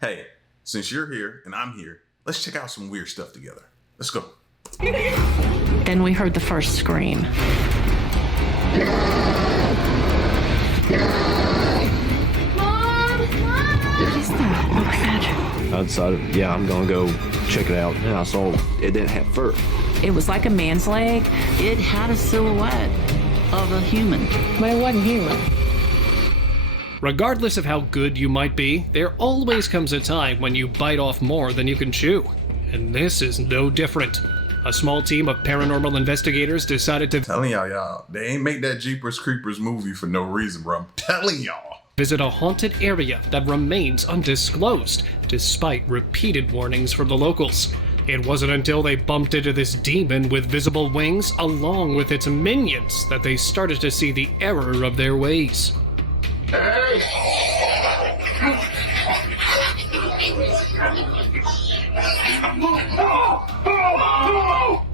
Hey, since you're here and I'm here, let's check out some weird stuff together. Let's go. Then we heard the first scream. What is that? Look at I decided, I'm gonna go check it out. And I saw it didn't have fur. it. Was like a man's leg. It had a silhouette of a human. But it wasn't human. Regardless of how good you might be, there always comes a time when you bite off more than you can chew. And this is no different. A small team of paranormal investigators decided to Telling y'all, they ain't make that Jeepers Creepers movie for no reason, bro. I'm telling y'all. visit a haunted area that remains undisclosed, despite repeated warnings from the locals. It wasn't until they bumped into this demon with visible wings, along with its minions, that they started to see the error of their ways.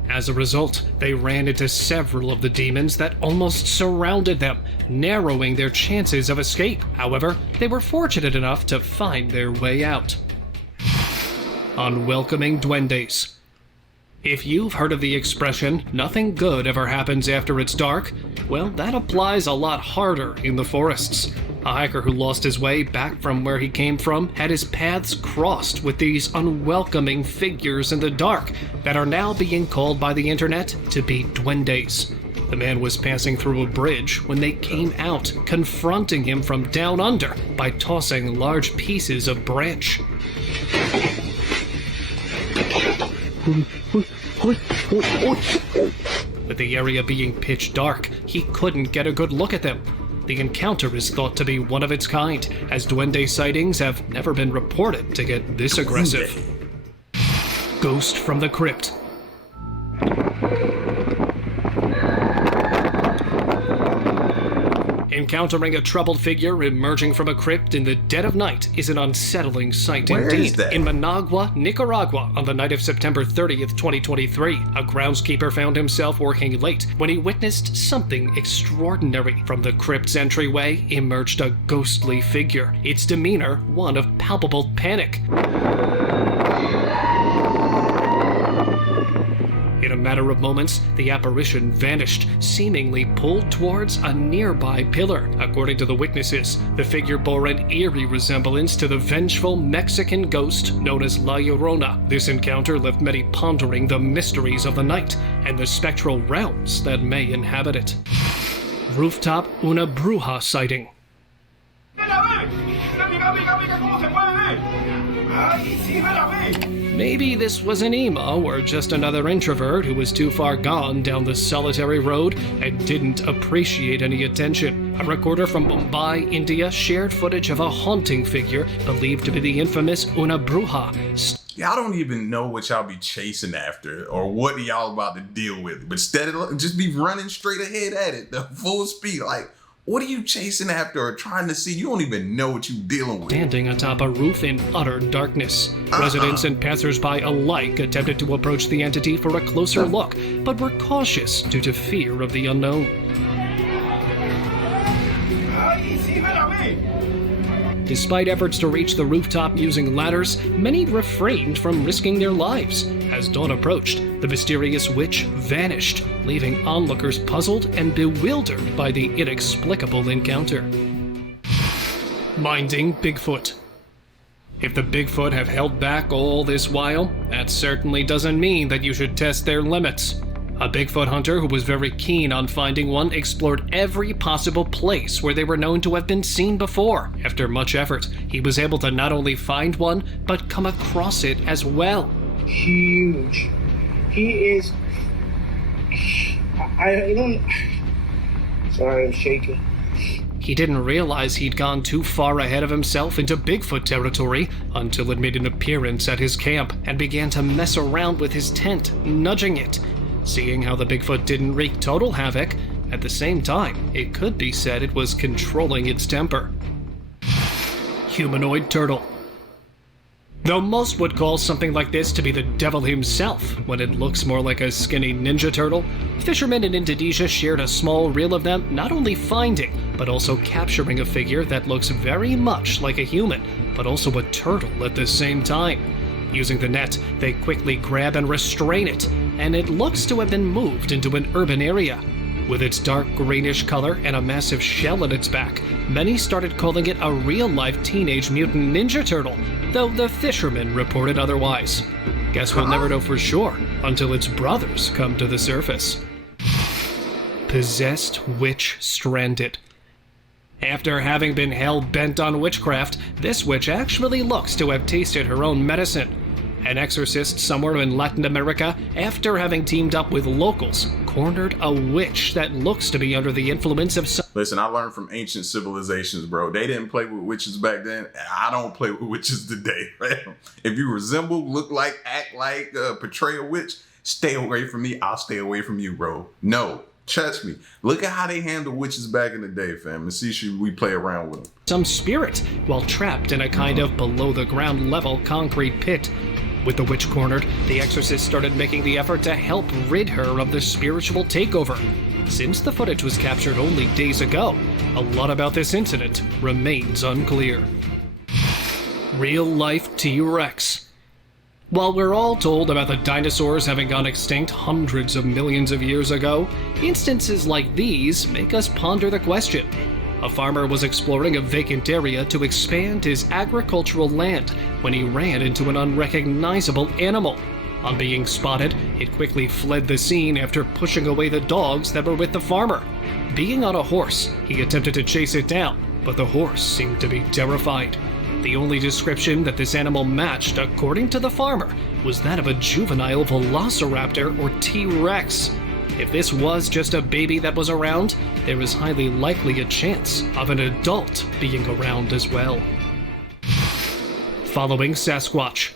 As a result, they ran into several of the demons that almost surrounded them, narrowing their chances of escape. However, they were fortunate enough to find their way out. Unwelcoming duendes. If you've heard of the expression, nothing good ever happens after it's dark, well, that applies a lot harder in the forests. A hiker who lost his way back from where he came from had his paths crossed with these unwelcoming figures in the dark that are now being called by the internet to be duendes. The man was passing through a bridge when they came out, confronting him from down under by tossing large pieces of branch. With the area being pitch dark, he couldn't get a good look at them. The encounter is thought to be one of its kind, as duende sightings have never been reported to get this aggressive. Ghost from the Crypt. Encountering a troubled figure emerging from a crypt in the dead of night is an unsettling sight Where indeed. is that? In Managua, Nicaragua, on the night of September 30th, 2023, a groundskeeper found himself working late when he witnessed something extraordinary. From the crypt's entryway emerged a ghostly figure, its demeanor one of palpable panic. In a matter of moments, the apparition vanished, seemingly pulled towards a nearby pillar. According to the witnesses, the figure bore an eerie resemblance to the vengeful Mexican ghost known as La Llorona. This encounter left many pondering the mysteries of the night and the spectral realms that may inhabit it. Rooftop Una Bruja sighting. Maybe this was an emo or just another introvert who was too far gone down the solitary road and didn't appreciate any attention. A recorder from Mumbai, India shared footage of a haunting figure believed to be the infamous Una Bruja. Y'all don't even know what y'all be chasing after or what y'all about to deal with. But instead of just be running straight ahead at it, the full speed, like, what are you chasing after or trying to see? You don't even know what you're dealing with. Standing atop a roof in utter darkness. Residents and passersby alike attempted to approach the entity for a closer look, but were cautious due to fear of the unknown. Despite efforts to reach the rooftop using ladders, many refrained from risking their lives. As dawn approached, the mysterious witch vanished, leaving onlookers puzzled and bewildered by the inexplicable encounter. Minding Bigfoot. If the Bigfoot have held back all this while, that certainly doesn't mean that you should test their limits. A Bigfoot hunter who was very keen on finding one explored every possible place where they were known to have been seen before. After much effort, he was able to not only find one, but come across it as well. Huge. He is... I don't... Sorry, I'm shaking. He didn't realize he'd gone too far ahead of himself into Bigfoot territory until it made an appearance at his camp and began to mess around with his tent, nudging it. Seeing how the Bigfoot didn't wreak total havoc, at the same time, it could be said it was controlling its temper. Humanoid turtle. Though most would call something like this to be the devil himself, when it looks more like a skinny ninja turtle, fishermen in Indonesia shared a small reel of them not only finding, but also capturing a figure that looks very much like a human, but also a turtle at the same time. Using the net, they quickly grab and restrain it, and it looks to have been moved into an urban area. With its dark greenish color and a massive shell on its back, many started calling it a real-life Teenage Mutant Ninja Turtle, though the fishermen reported otherwise. Guess we'll never know for sure until its brothers come to the surface. Possessed witch stranded. After having been hell-bent on witchcraft, this witch actually looks to have tasted her own medicine. An exorcist somewhere in Latin America, after having teamed up with locals, cornered a witch that looks to be under the influence of some... Listen, I learned from ancient civilizations, bro. They didn't play with witches back then, and I don't play with witches today. If you resemble, look like, act like, portray a witch, stay away from me. I'll stay away from you, bro. No, trust me. Look at how they handled witches back in the day, fam, and see should we play around with them. Some spirit, while trapped in a kind of below-the-ground level concrete pit. With the witch cornered, the exorcist started making the effort to help rid her of the spiritual takeover. Since the footage was captured only days ago, a lot about this incident remains unclear. Real-life T-Rex. While we're all told about the dinosaurs having gone extinct hundreds of millions of years ago, instances like these make us ponder the question. A farmer was exploring a vacant area to expand his agricultural land when he ran into an unrecognizable animal. On being spotted, it quickly fled the scene after pushing away the dogs that were with the farmer. Being on a horse, he attempted to chase it down, but the horse seemed to be terrified. The only description that this animal matched, according to the farmer, was that of a juvenile velociraptor or T-Rex. If this was just a baby that was around, there is highly likely a chance of an adult being around as well. Following Sasquatch.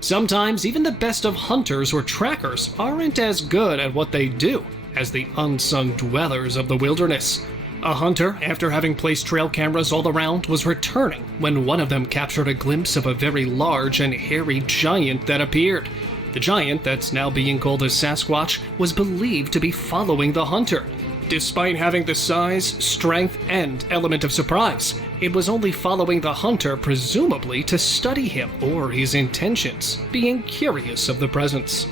Sometimes even the best of hunters or trackers aren't as good at what they do as the unsung dwellers of the wilderness. A hunter, after having placed trail cameras all around, was returning when one of them captured a glimpse of a very large and hairy giant that appeared. The giant, that's now being called a Sasquatch, was believed to be following the hunter. Despite having the size, strength, and element of surprise, it was only following the hunter presumably to study him or his intentions, being curious of the presence.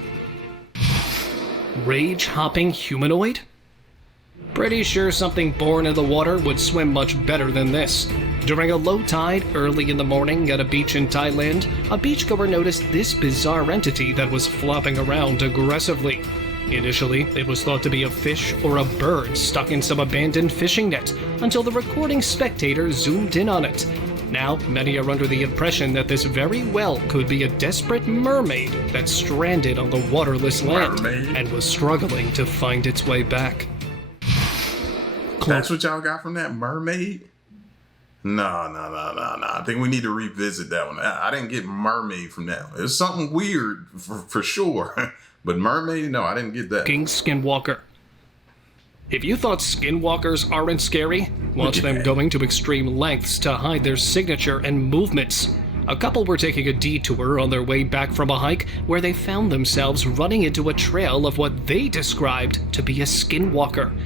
Rage-hopping humanoid? Pretty sure something born in the water would swim much better than this. During a low tide early in the morning at a beach in Thailand, a beachgoer noticed this bizarre entity that was flopping around aggressively. Initially, it was thought to be a fish or a bird stuck in some abandoned fishing net, until the recording spectator zoomed in on it. Now, many are under the impression that this very well could be a desperate mermaid that's stranded on the waterless land and was struggling to find its way back. That's what y'all got from that mermaid? No. I think we need to revisit that one. I didn't get mermaid from that one. It was something weird for sure. But mermaid, no, I didn't get that. King Skinwalker. If you thought skinwalkers aren't scary, watch them going to extreme lengths to hide their signature and movements. A couple were taking a detour on their way back from a hike where they found themselves running into a trail of what they described to be a skinwalker.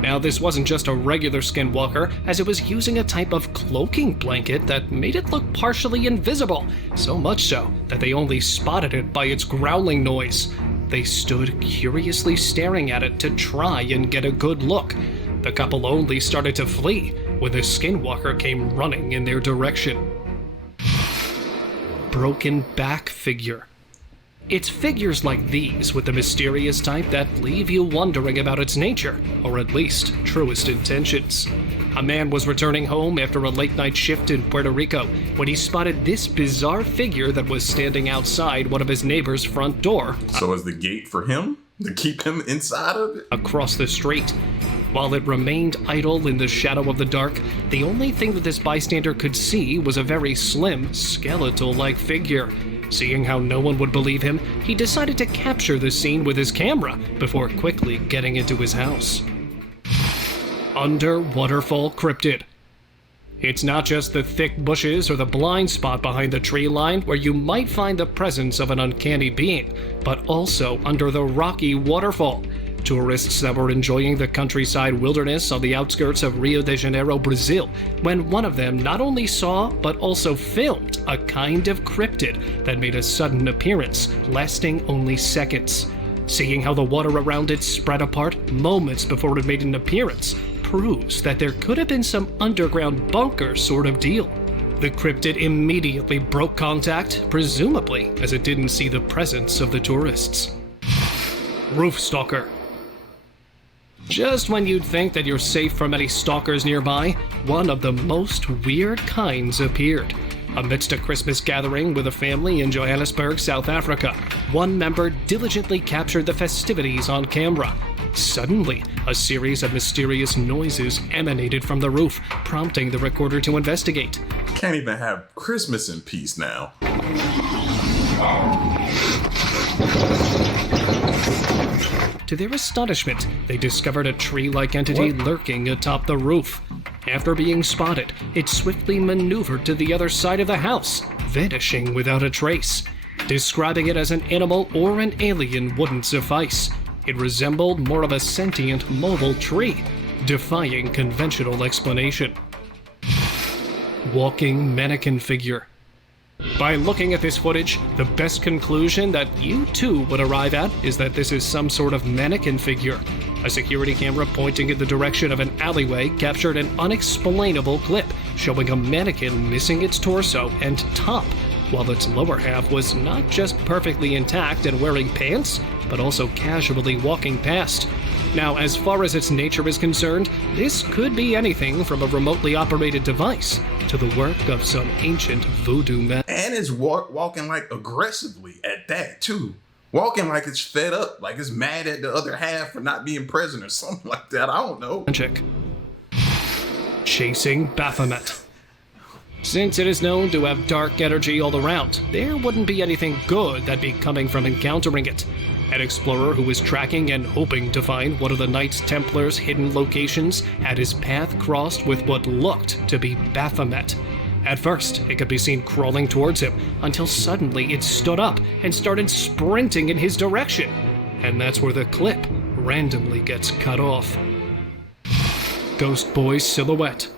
Now, this wasn't just a regular skinwalker, as it was using a type of cloaking blanket that made it look partially invisible, so much so that they only spotted it by its growling noise. They stood curiously staring at it to try and get a good look. The couple only started to flee when the skinwalker came running in their direction. Broken back figure. It's figures like these with the mysterious type that leave you wondering about its nature, or at least truest intentions. A man was returning home after a late-night shift in Puerto Rico when he spotted this bizarre figure that was standing outside one of his neighbor's front door. So is the gate for him? To keep him inside of it? Across the street. While it remained idle in the shadow of the dark, the only thing that this bystander could see was a very slim, skeletal-like figure. Seeing how no one would believe him, he decided to capture the scene with his camera before quickly getting into his house. Under Waterfall cryptid. It's not just the thick bushes or the blind spot behind the tree line where you might find the presence of an uncanny being, but also under the rocky waterfall. Tourists that were enjoying the countryside wilderness on the outskirts of Rio de Janeiro, Brazil, when one of them not only saw but also filmed a kind of cryptid that made a sudden appearance, lasting only seconds. Seeing how the water around it spread apart moments before it made an appearance proves that there could have been some underground bunker sort of deal. The cryptid immediately broke contact, presumably as it didn't see the presence of the tourists. Roof stalker. Just when you'd think that you're safe from any stalkers nearby, one of the most weird kinds appeared. Amidst a Christmas gathering with a family in Johannesburg, South Africa, one member diligently captured the festivities on camera. Suddenly, a series of mysterious noises emanated from the roof, prompting the recorder to investigate. Can't even have Christmas in peace now. To their astonishment, they discovered a tree-like entity lurking atop the roof. After being spotted, it swiftly maneuvered to the other side of the house, vanishing without a trace. Describing it as an animal or an alien wouldn't suffice. It resembled more of a sentient mobile tree, defying conventional explanation. Walking mannequin figure. By looking at this footage, the best conclusion that you too would arrive at is that this is some sort of mannequin figure. A security camera pointing in the direction of an alleyway captured an unexplainable clip showing a mannequin missing its torso and top, while its lower half was not just perfectly intact and wearing pants, but also casually walking past. Now, as far as its nature is concerned, this could be anything from a remotely operated device to the work of some ancient voodoo man. And it's walking like aggressively at that too. Walking like it's fed up, like it's mad at the other half for not being present or something like that. I don't know. Magic. Chasing Baphomet. Since it is known to have dark energy all around, there wouldn't be anything good that'd be coming from encountering it. An explorer who was tracking and hoping to find one of the Knights Templar's hidden locations had his path crossed with what looked to be Baphomet. At first, it could be seen crawling towards him, until suddenly it stood up and started sprinting in his direction. And that's where the clip randomly gets cut off. Ghost Boy's silhouette.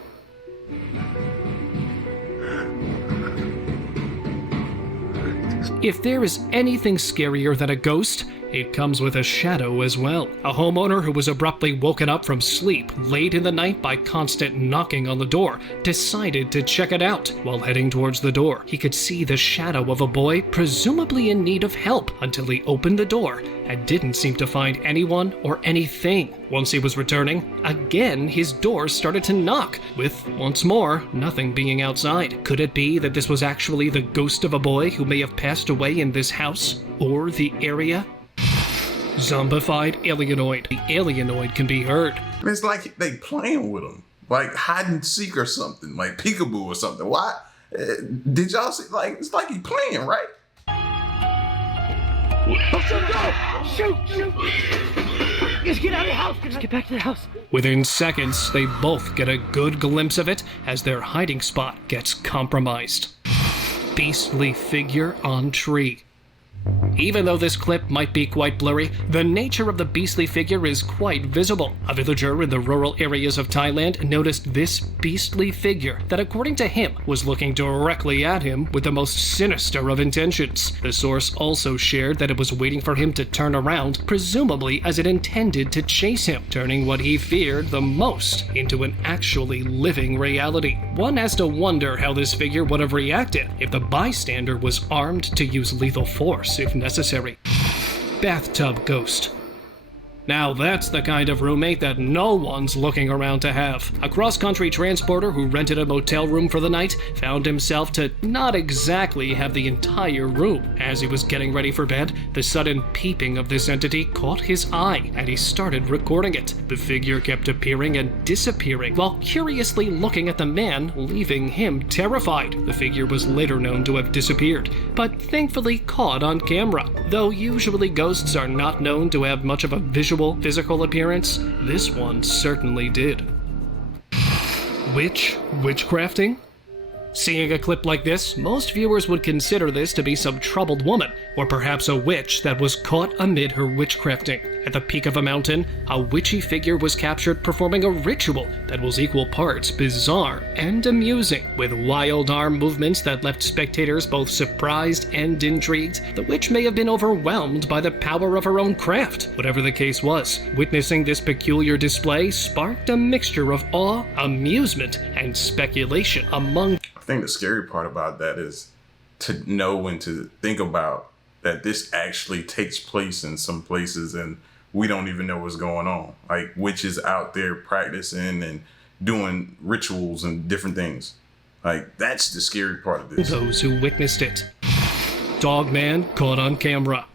If there is anything scarier than a ghost, it comes with a shadow as well. A homeowner who was abruptly woken up from sleep late in the night by constant knocking on the door decided to check it out. While heading towards the door, he could see the shadow of a boy presumably in need of help until he opened the door and didn't seem to find anyone or anything. Once he was returning, again his door started to knock, with, once more, nothing being outside. Could it be that this was actually the ghost of a boy who may have passed away in this house or the area? Zombified alienoid. The alienoid can be heard. It's like they playing with them, like hide and seek or something, like peekaboo or something. Why? Did y'all see? Like it's like he playing, right? Shoot! Just get out of the house! Just get back to the house! Within seconds, they both get a good glimpse of it as their hiding spot gets compromised. Beastly figure on tree. Even though this clip might be quite blurry, the nature of the beastly figure is quite visible. A villager in the rural areas of Thailand noticed this beastly figure that, according to him, was looking directly at him with the most sinister of intentions. The source also shared that it was waiting for him to turn around, presumably as it intended to chase him, turning what he feared the most into an actually living reality. One has to wonder how this figure would have reacted if the bystander was armed to use lethal force if necessary. Bathtub ghost. Now that's the kind of roommate that no one's looking around to have. A cross-country transporter who rented a motel room for the night found himself to not exactly have the entire room. As he was getting ready for bed, the sudden peeping of this entity caught his eye, and he started recording it. The figure kept appearing and disappearing, while curiously looking at the man, leaving him terrified. The figure was later known to have disappeared, but thankfully caught on camera. Though usually ghosts are not known to have much of a visual physical appearance, this one certainly did. Witchcrafting? Seeing a clip like this, most viewers would consider this to be some troubled woman, or perhaps a witch that was caught amid her witchcrafting. At the peak of a mountain, a witchy figure was captured performing a ritual that was equal parts bizarre and amusing. With wild arm movements that left spectators both surprised and intrigued, the witch may have been overwhelmed by the power of her own craft. Whatever the case was, witnessing this peculiar display sparked a mixture of awe, amusement, and speculation among. I think the scary part about that is to know and to think about that this actually takes place in some places and we don't even know what's going on. Like witches out there practicing and doing rituals and different things. Like that's the scary part of this. Those who witnessed it. Dogman caught on camera.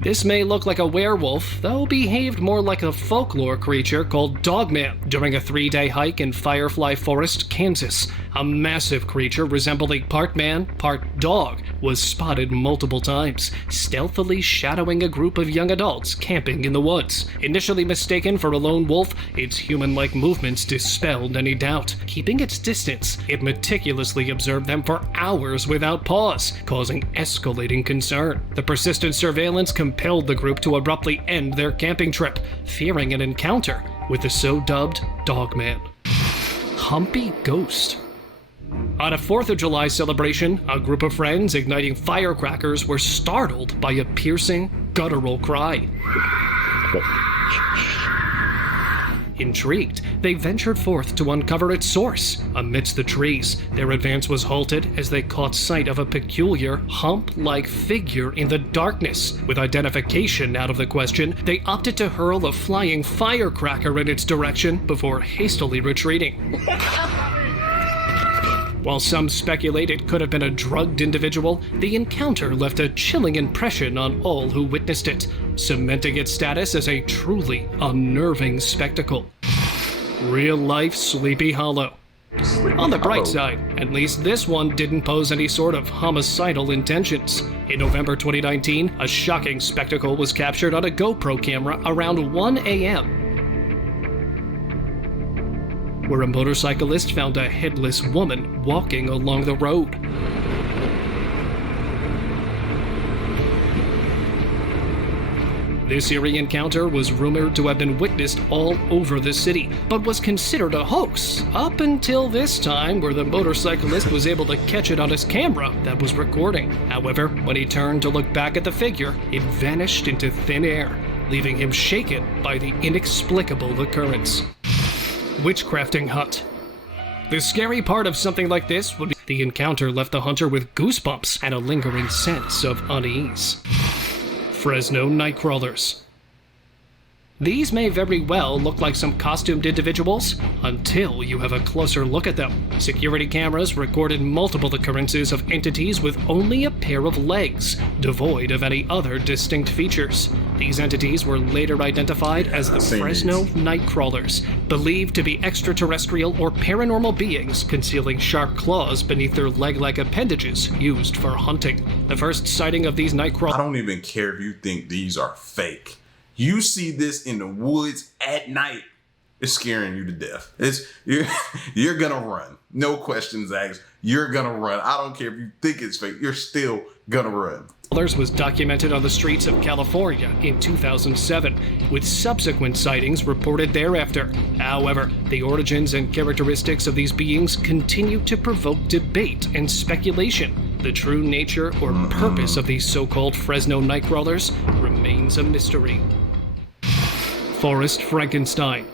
This may look like a werewolf, though behaved more like a folklore creature called Dogman during a 3-day hike in Firefly Forest, Kansas. A massive creature resembling part man, part dog was spotted multiple times, stealthily shadowing a group of young adults camping in the woods. Initially mistaken for a lone wolf, its human-like movements dispelled any doubt. Keeping its distance, it meticulously observed them for hours without pause, causing escalating concern. The persistent surveillance compelled the group to abruptly end their camping trip, fearing an encounter with the so-dubbed Dogman. Humpy Ghost. On a 4th of July celebration, a group of friends igniting firecrackers were startled by a piercing, guttural cry. Intrigued, they ventured forth to uncover its source. Amidst the trees, their advance was halted as they caught sight of a peculiar, hump-like figure in the darkness. With identification out of the question, they opted to hurl a flying firecracker in its direction before hastily retreating. While some speculate it could have been a drugged individual, the encounter left a chilling impression on all who witnessed it, cementing its status as a truly unnerving spectacle. Real-life Sleepy Hollow. On the bright side, at least this one didn't pose any sort of homicidal intentions. In November 2019, a shocking spectacle was captured on a GoPro camera around 1 a.m. where a motorcyclist found a headless woman walking along the road. This eerie encounter was rumored to have been witnessed all over the city, but was considered a hoax up until this time, where the motorcyclist was able to catch it on his camera that was recording. However, when he turned to look back at the figure, it vanished into thin air, leaving him shaken by the inexplicable occurrence. Witchcrafting hunt. The scary part of something like this would be the encounter left the hunter with goosebumps and a lingering sense of unease. Fresno nightcrawlers. These may very well look like some costumed individuals until you have a closer look at them. Security cameras recorded multiple occurrences of entities with only a pair of legs, devoid of any other distinct features. These entities were later identified as the Fresno nightcrawlers, believed to be extraterrestrial or paranormal beings concealing sharp claws beneath their leg-like appendages used for hunting. The first sighting of these nightcrawlers. I don't even care if you think these are fake. You see this in the woods at night, it's scaring you to death. You're gonna run. No questions asked. You're gonna run. I don't care if you think it's fake. You're still gonna run. Was documented on the streets of California in 2007, with subsequent sightings reported thereafter. However, the origins and characteristics of these beings continue to provoke debate and speculation. The true nature or purpose of these so-called Fresno nightcrawlers remains a mystery. Forest Frankenstein.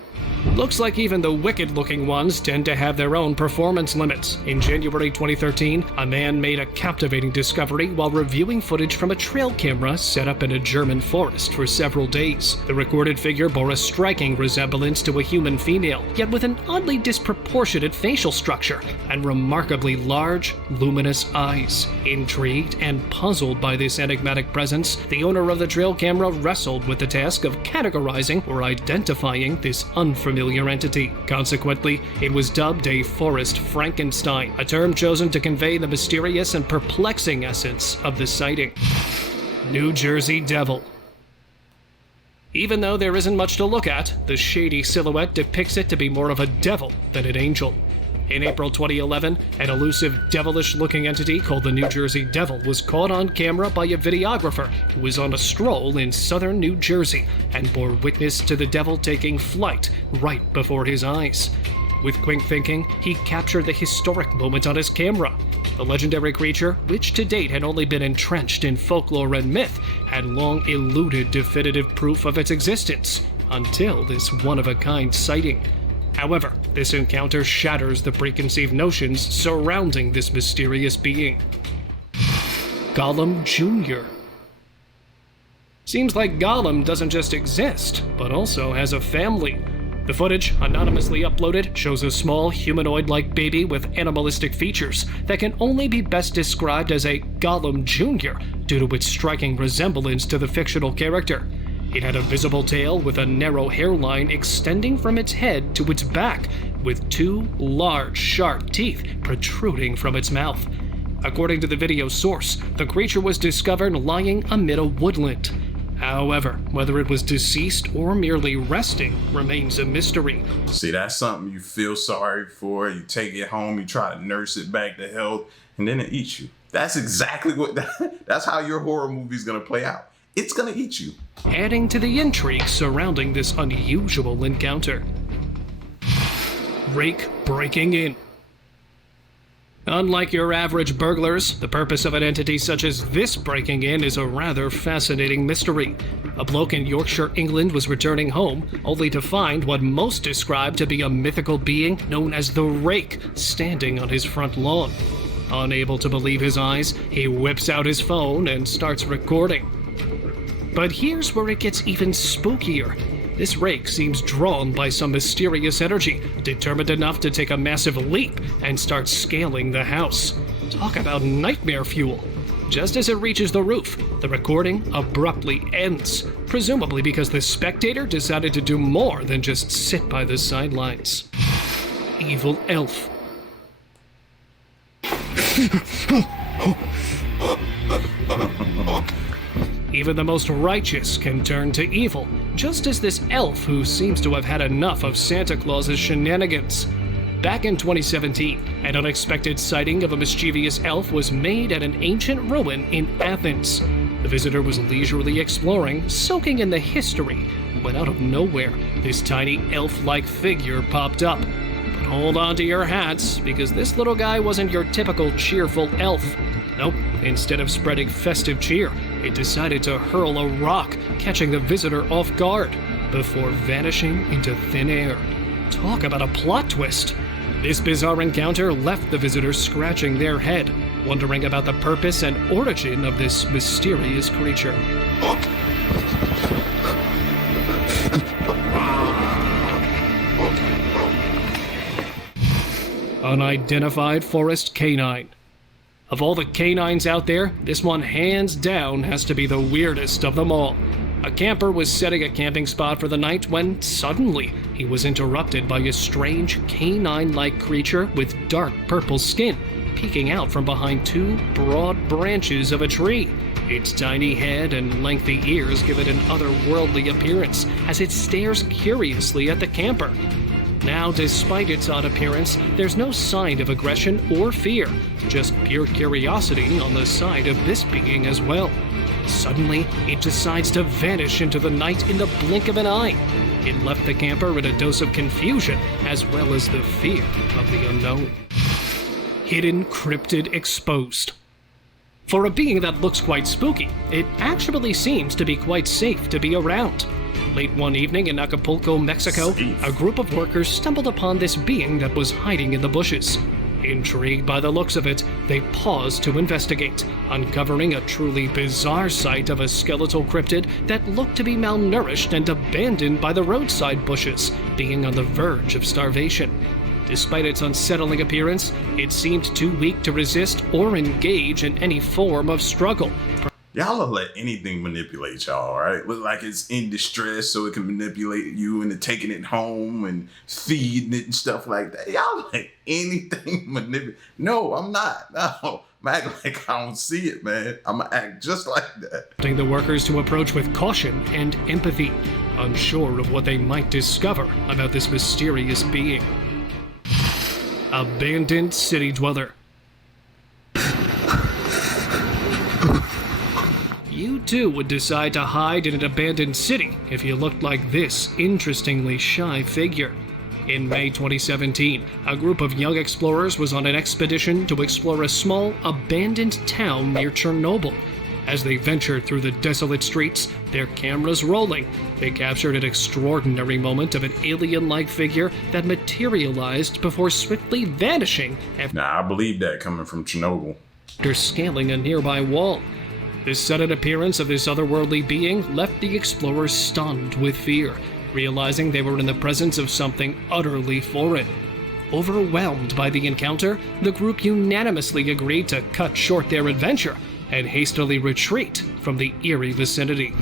Looks like even the wicked-looking ones tend to have their own performance limits. In January 2013, a man made a captivating discovery while reviewing footage from a trail camera set up in a German forest for several days. The recorded figure bore a striking resemblance to a human female, yet with an oddly disproportionate facial structure and remarkably large, luminous eyes. Intrigued and puzzled by this enigmatic presence, the owner of the trail camera wrestled with the task of categorizing or identifying this unfamiliar entity. Consequently, it was dubbed a Forest Frankenstein, a term chosen to convey the mysterious and perplexing essence of the sighting. New Jersey Devil. Even though there isn't much to look at, the shady silhouette depicts it to be more of a devil than an angel. In April 2011, an elusive, devilish-looking entity called the New Jersey Devil was caught on camera by a videographer who was on a stroll in southern New Jersey and bore witness to the devil taking flight right before his eyes. With quick thinking, he captured the historic moment on his camera. The legendary creature, which to date had only been entrenched in folklore and myth, had long eluded definitive proof of its existence, until this one-of-a-kind sighting. However, this encounter shatters the preconceived notions surrounding this mysterious being. Gollum Jr. Seems like Gollum doesn't just exist, but also has a family. The footage, anonymously uploaded, shows a small humanoid-like baby with animalistic features that can only be best described as a Gollum Jr. due to its striking resemblance to the fictional character. It had a visible tail with a narrow hairline extending from its head to its back, with two large, sharp teeth protruding from its mouth. According to the video source, the creature was discovered lying amid a woodland. However, whether it was deceased or merely resting remains a mystery. See, that's something you feel sorry for. You take it home, you try to nurse it back to health, and then it eats you. That's exactly that's how your horror movie's gonna play out. It's gonna eat you. Adding to the intrigue surrounding this unusual encounter. Rake breaking in. Unlike your average burglars, the purpose of an entity such as this breaking in is a rather fascinating mystery. A bloke in Yorkshire, England was returning home, only to find what most describe to be a mythical being known as the Rake standing on his front lawn. Unable to believe his eyes, he whips out his phone and starts recording. But here's where it gets even spookier. This rake seems drawn by some mysterious energy, determined enough to take a massive leap and start scaling the house. Talk about nightmare fuel. Just as it reaches the roof, the recording abruptly ends, presumably because the spectator decided to do more than just sit by the sidelines. Evil elf. Even the most righteous can turn to evil, just as this elf who seems to have had enough of Santa Claus's shenanigans. Back in 2017, an unexpected sighting of a mischievous elf was made at an ancient ruin in Athens. The visitor was leisurely exploring, soaking in the history, when out of nowhere, this tiny elf-like figure popped up. But hold on to your hats, because this little guy wasn't your typical cheerful elf. Nope, instead of spreading festive cheer, it decided to hurl a rock, catching the visitor off guard, before vanishing into thin air. Talk about a plot twist! This bizarre encounter left the visitor scratching their head, wondering about the purpose and origin of this mysterious creature. Unidentified forest canine. Of all the canines out there, this one hands down has to be the weirdest of them all. A camper was setting a camping spot for the night when, suddenly, he was interrupted by a strange canine-like creature with dark purple skin, peeking out from behind two broad branches of a tree. Its tiny head and lengthy ears give it an otherworldly appearance as it stares curiously at the camper. Now, despite its odd appearance, there's no sign of aggression or fear, just pure curiosity on the side of this being as well. Suddenly, it decides to vanish into the night in the blink of an eye. It left the camper in a dose of confusion, as well as the fear of the unknown. Hidden cryptid exposed. For a being that looks quite spooky, it actually seems to be quite safe to be around. Late one evening in Acapulco, Mexico, a group of workers stumbled upon this being that was hiding in the bushes. Intrigued by the looks of it, they paused to investigate, uncovering a truly bizarre sight of a skeletal cryptid that looked to be malnourished and abandoned by the roadside bushes, being on the verge of starvation. Despite its unsettling appearance, it seemed too weak to resist or engage in any form of struggle. Y'all will let anything manipulate y'all, right? Look like it's in distress so it can manipulate you into taking it home and feeding it and stuff like that. Y'all let anything manipulate. No, I'm not. No. I'm acting like I don't see it, man. I'm gonna act just like that. The workers to approach with caution and empathy, unsure of what they might discover about this mysterious being. abandoned city dweller. You too would decide to hide in an abandoned city if you looked like this interestingly shy figure. In May 2017, a group of young explorers was on an expedition to explore a small, abandoned town near Chernobyl. As they ventured through the desolate streets, their cameras rolling, they captured an extraordinary moment of an alien-like figure that materialized before swiftly vanishing Nah, I believe that coming from Chernobyl. after scaling a nearby wall. The sudden appearance of this otherworldly being left the explorers stunned with fear, realizing they were in the presence of something utterly foreign. Overwhelmed by the encounter, the group unanimously agreed to cut short their adventure and hastily retreat from the eerie vicinity.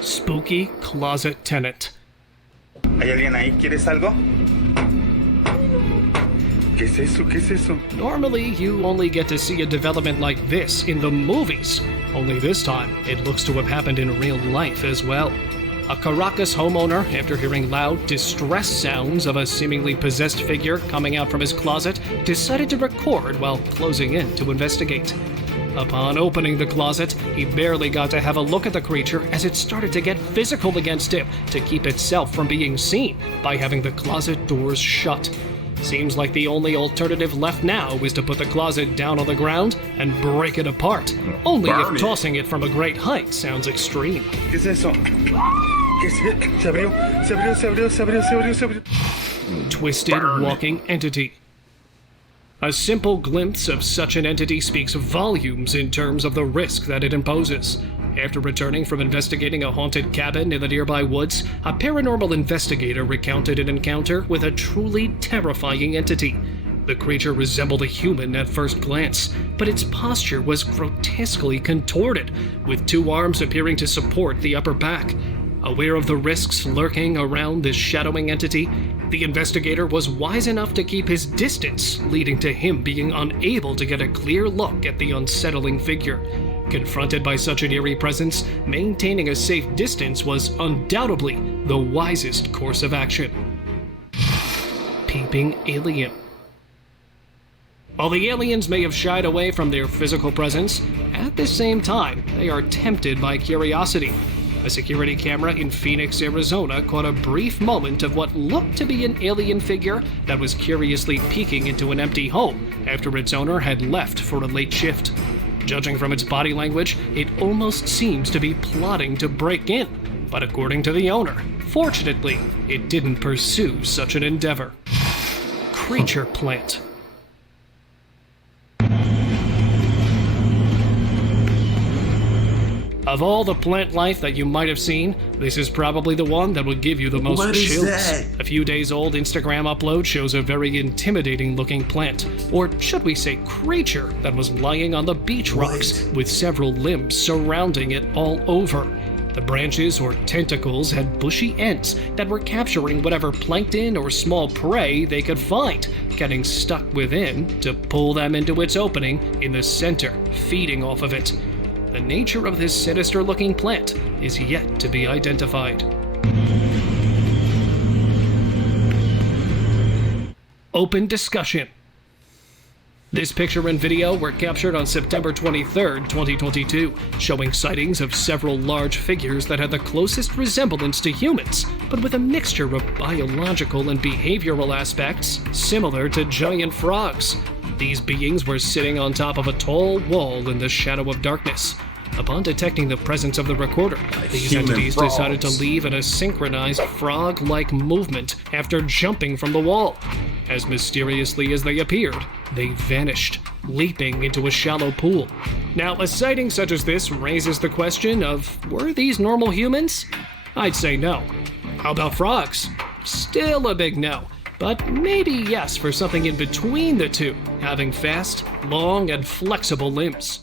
Spooky closet tenant. ¿Hay alguien ahí? ¿Quieres algo? ¿Qué es eso? ¿Qué es eso? Normally, you only get to see a development like this in the movies. Only this time, it looks to have happened in real life as well. A Caracas homeowner, after hearing loud, distress sounds of a seemingly possessed figure coming out from his closet, decided to record while closing in to investigate. Upon opening the closet, he barely got to have a look at the creature as it started to get physical against him to keep itself from being seen by having the closet doors shut. Seems like the only alternative left now is to put the closet down on the ground and break it apart. Only Burn if it. tossing it from a great height sounds extreme. ¿Qué es eso? ¿Qué es? Se abrió, se abrió, se abrió, se abrió, se abrió, se abrió. Twisted Burn it. walking entity. A simple glimpse of such an entity speaks volumes in terms of the risk that it imposes. After returning from investigating a haunted cabin in the nearby woods, a paranormal investigator recounted an encounter with a truly terrifying entity. The creature resembled a human at first glance, but its posture was grotesquely contorted, with two arms appearing to support the upper back. Aware of the risks lurking around this shadowing entity, the investigator was wise enough to keep his distance, leading to him being unable to get a clear look at the unsettling figure. Confronted by such an eerie presence, maintaining a safe distance was undoubtedly the wisest course of action. Peeping alien. While the aliens may have shied away from their physical presence, at the same time, they are tempted by curiosity. A security camera in Phoenix, Arizona caught a brief moment of what looked to be an alien figure that was curiously peeking into an empty home after its owner had left for a late shift. Judging from its body language, it almost seems to be plotting to break in, but according to the owner, fortunately, it didn't pursue such an endeavor. Creature plant. Of all the plant life that you might have seen, this is probably the one that would give you the most What is chills. that? A few days old Instagram upload shows a very intimidating looking plant, or should we say creature, that was lying on the beach rocks with several limbs surrounding it all over. The branches or tentacles had bushy ends that were capturing whatever plankton or small prey they could find, getting stuck within to pull them into its opening in the center, feeding off of it. The nature of this sinister-looking plant is yet to be identified. Open discussion. This picture and video were captured on September 23, 2022, showing sightings of several large figures that had the closest resemblance to humans, but with a mixture of biological and behavioral aspects similar to giant frogs. These beings were sitting on top of a tall wall in the shadow of darkness. Upon detecting the presence of the recorder, these human entities frogs. decided to leave in a synchronized frog-like movement after jumping from the wall. As mysteriously as they appeared, they vanished, leaping into a shallow pool. Now, a sighting such as this raises the question of, were these normal humans? I'd say no. How about frogs? Still a big no. But maybe yes for something in between the two, having fast, long, and flexible limbs.